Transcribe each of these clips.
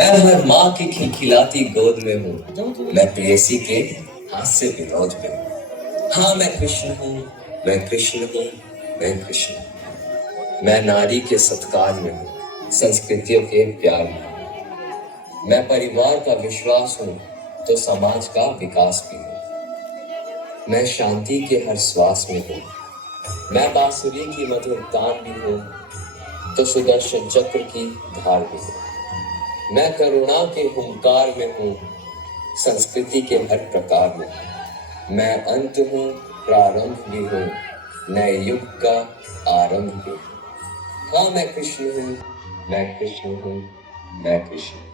मैं हर माँ की खिलखिलाती गोद में हूँ, मैं प्रेयसी के हास्य विनोद में हूँ। हाँ मैं कृष्ण हूँ, मैं कृष्ण हूँ, मैं कृष्ण हूँ। मैं नारी के सत्कार में हूँ, संस्कृतियों के प्यार में हूँ। मैं परिवार का विश्वास हूँ तो समाज का विकास भी हूँ। मैं शांति के हर श्वास में हूँ, मैं बांसुरी की मधुर तान भी हूँ तो सुदर्शन चक्र की धार भी हूँ। मैं करुणा के हुंकार में हूँ, संस्कृति के हर प्रकार में हूँ। मैं अंत हूँ, प्रारंभ भी हूँ, नए युग का आरंभ भी हूँ। हाँ मैं कृष्ण हूँ, मैं कृष्ण हूँ, मैं कृष्ण हूँ।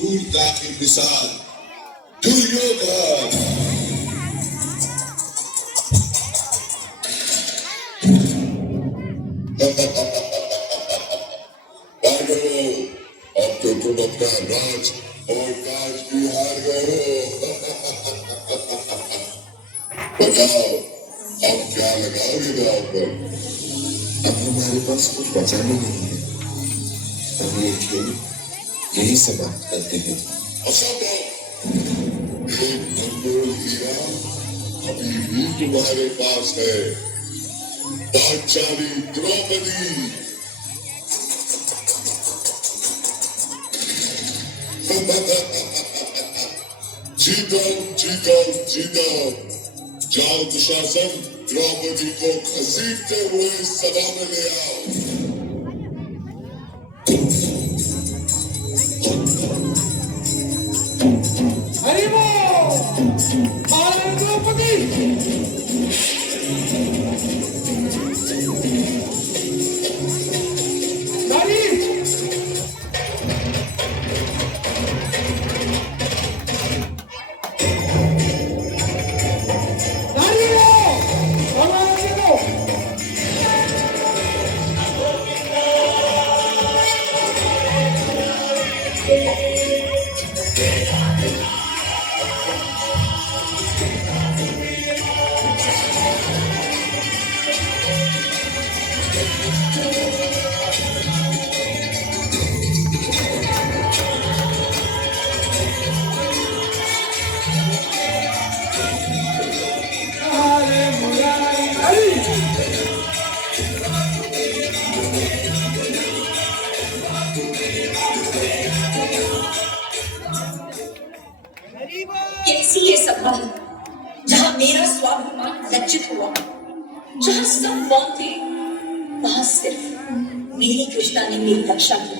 क्रूरता की मिसाल दुर्योधन। पांडवों, अब तो तुम अपना राज और काज भी हार गए हो। बताओ अब क्या लगाओगे दांव पर? अब हमारे पास कुछ बचा नहीं है, हम ये खेल यही समाप्त करते हैं। असंभव, एक अनमोल हीरा अभी भी तुम्हारे पास है, पांचाली द्रौपदी। जीतो जीतो जीतो, जाओ दुशासन, द्रौपदी को घसीटते हुए सभा में ले आओ। कैसी ये सभा है जहां मेरा स्वाभिमान लज्जित हुआ, जहां सब मौन थे, वहां सिर्फ मेरी कृष्णा ने मेरी रक्षा की।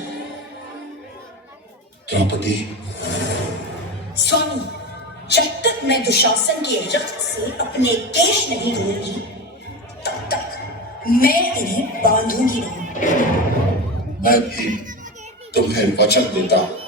द्रौपदी, स्वामी, जब तक मैं दुशासन के रक्त से अपने केश नहीं धोऊंगी, तब तक मैं इन्हें बांधूंगी नहीं। मैं भी तुम्हें वचन देता हूं।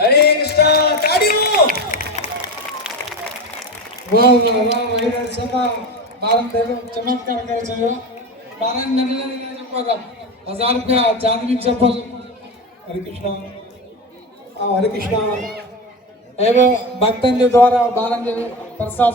हरे कृष्णा, ताड़ियों! वाह वाह वाह वाह सभा बारन चमत्कार करे छो बारन नडले చెప్పగా 1000 रुपया चांदनी चप्पल हरे कृष्णा एवं भक्तन के द्वारा बारन प्रसाद